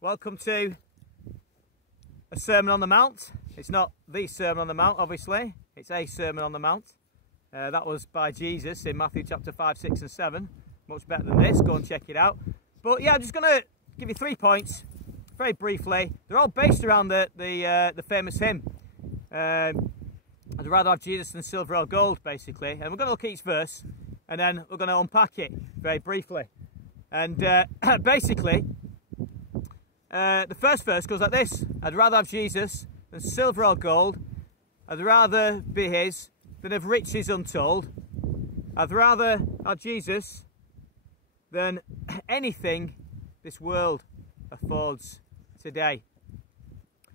Welcome to a Sermon on the Mount. It's not the Sermon on the Mount, obviously. It's a Sermon on the Mount. That was by Jesus in Matthew chapter 5, 6 and 7. Much better than this. Go and check it out. But yeah, I'm just going to give you 3 points very briefly. They're all based around the famous hymn. I'd rather have Jesus than silver or gold, basically. And we're going to look at each verse and then we're going to unpack it very briefly. And basically, the first verse goes like this. I'd rather have Jesus than silver or gold. I'd rather be his than have riches untold. I'd rather have Jesus than anything this world affords today.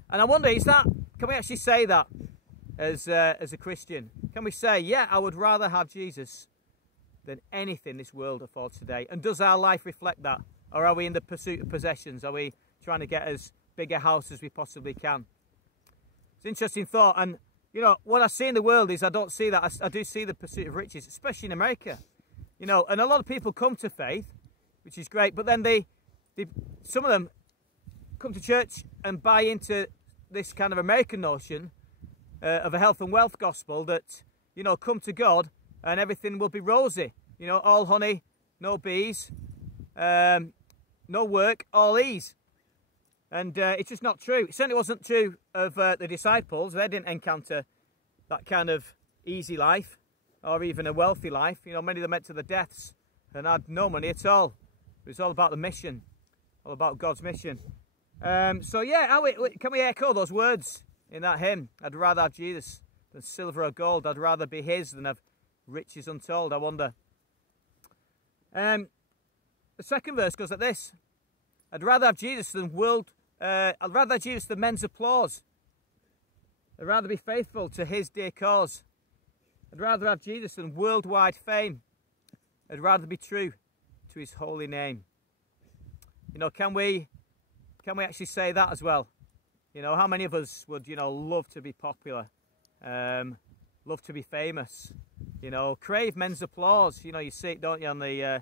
And I wonder, can we actually say that as a Christian? Can we say, yeah, I would rather have Jesus than anything this world affords today? And does our life reflect that? Or are we in the pursuit of possessions? Are we trying to get as big a house as we possibly can? It's an interesting thought. And, you know, what I see in the world is I don't see that. I do see the pursuit of riches, especially in America. You know, and a lot of people come to faith, which is great, but then some of them come to church and buy into this kind of American notion of a health and wealth gospel that, you know, come to God and everything will be rosy. You know, all honey, no bees, no work, all ease. And it's just not true. It certainly wasn't true of the disciples. They didn't encounter that kind of easy life or even a wealthy life. You know, many of them went to the deaths and had no money at all. It was all about the mission, all about God's mission. So yeah, can we echo those words in that hymn? I'd rather have Jesus than silver or gold. I'd rather be his than have riches untold, I wonder. The second verse goes like this. I'd rather have Jesus than I'd rather have Jesus than men's applause. I'd rather be faithful to his dear cause. I'd rather have Jesus than worldwide fame. I'd rather be true to his holy name. You know, can we actually say that as well? You know, how many of us would, you know, love to be popular, love to be famous, you know, crave men's applause? You know, you see it, don't you, on the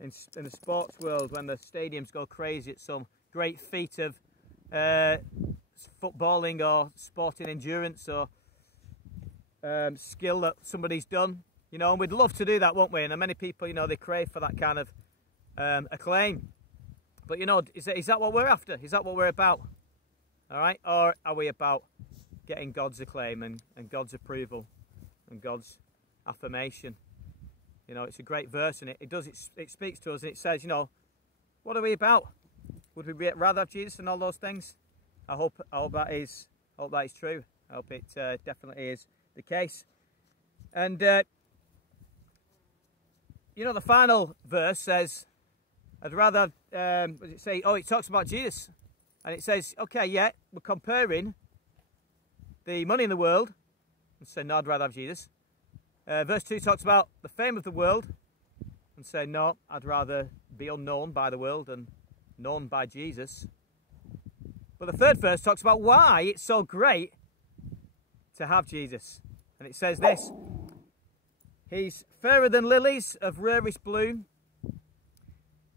in the sports world when the stadiums go crazy at some great feat of footballing or sporting endurance or skill that somebody's done. You know, and we'd love to do that, won't we? And many people, you know, they crave for that kind of acclaim. But, you know, is that what we're after? Is that what we're about? All right? Or are we about getting God's acclaim and God's approval and God's affirmation? You know, it's a great verse, and it speaks to us, and it says, you know, what are we about? Would we rather have Jesus than all those things? I hope that is true. I hope it definitely is the case. And you know, the final verse says, I'd rather, what does it say? Oh, it talks about Jesus. And it says, okay, yeah, we're comparing the money in the world. And say, no, I'd rather have Jesus. Verse 2 talks about the fame of the world. And say, no, I'd rather be unknown by the world and known by Jesus. But the third verse talks about why it's so great to have Jesus. And it says this. He's fairer than lilies of rarest bloom.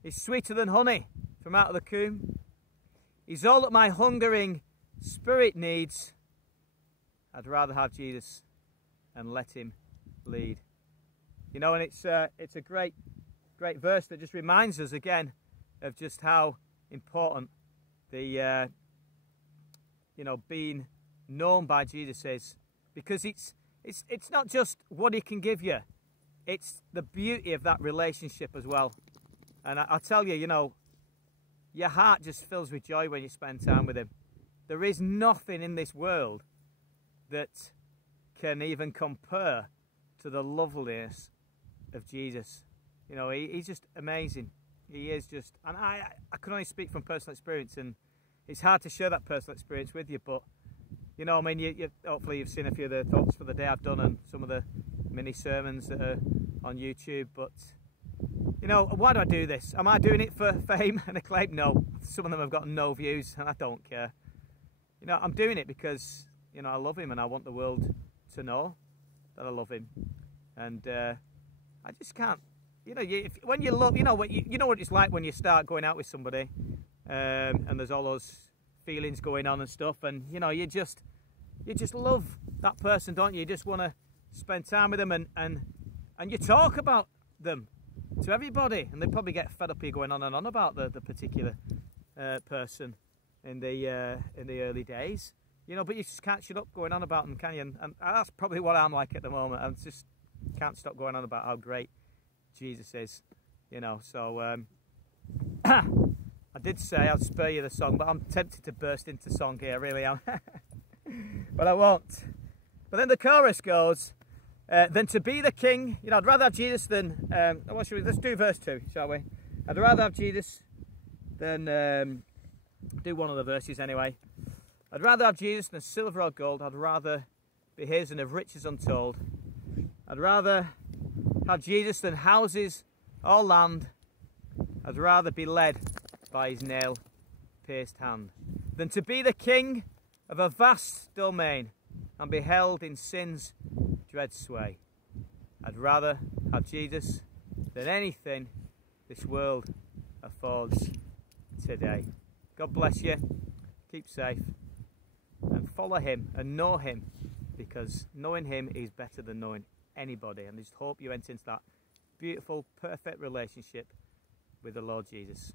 He's sweeter than honey from out of the comb. He's all that my hungering spirit needs. I'd rather have Jesus and let him lead. You know, and it's a great verse that just reminds us again of just how important the you know, being known by Jesus is, because it's not just what he can give you, it's the beauty of that relationship as well. And I tell you, you know, your heart just fills with joy when you spend time with him. There is nothing in this world that can even compare to the loveliness of Jesus. You know, he's just amazing. He is just, and I can only speak from personal experience, and it's hard to share that personal experience with you, but, you know, I mean, hopefully you've seen a few of the thoughts for the day I've done and some of the mini sermons that are on YouTube, but, you know, why do I do this? Am I doing it for fame and acclaim? No. Some of them have got no views, and I don't care. You know, I'm doing it because, you know, I love him, and I want the world to know that I love him. And I just can't, you know, when you love, you know what it's like when you start going out with somebody and there's all those feelings going on and stuff, and you know, you just love that person, don't you? You just want to spend time with them, and you talk about them to everybody, and they probably get fed up here going on and on about the particular person in the early days, you know, but you just can't shut up going on about them, can you? And that's probably what I'm like at the moment. I just can't stop going on about how great Jesus is, you know. So I did say I'd spare you the song, but I'm tempted to burst into song here, I really am. But I won't. But then the chorus goes, then to be the king, you know, I'd rather have Jesus than, let's do verse 2, shall we? I'd rather have Jesus than, do one of the verses anyway. I'd rather have Jesus than silver or gold. I'd rather be his and have riches untold. I'd rather have Jesus than houses or land. I'd rather be led by his nail-pierced hand than to be the king of a vast domain and be held in sin's dread sway. I'd rather have Jesus than anything this world affords today. God bless you. Keep safe and follow him and know him, because knowing him is better than knowing anybody. And I just hope you enter into that beautiful, perfect relationship with the Lord Jesus.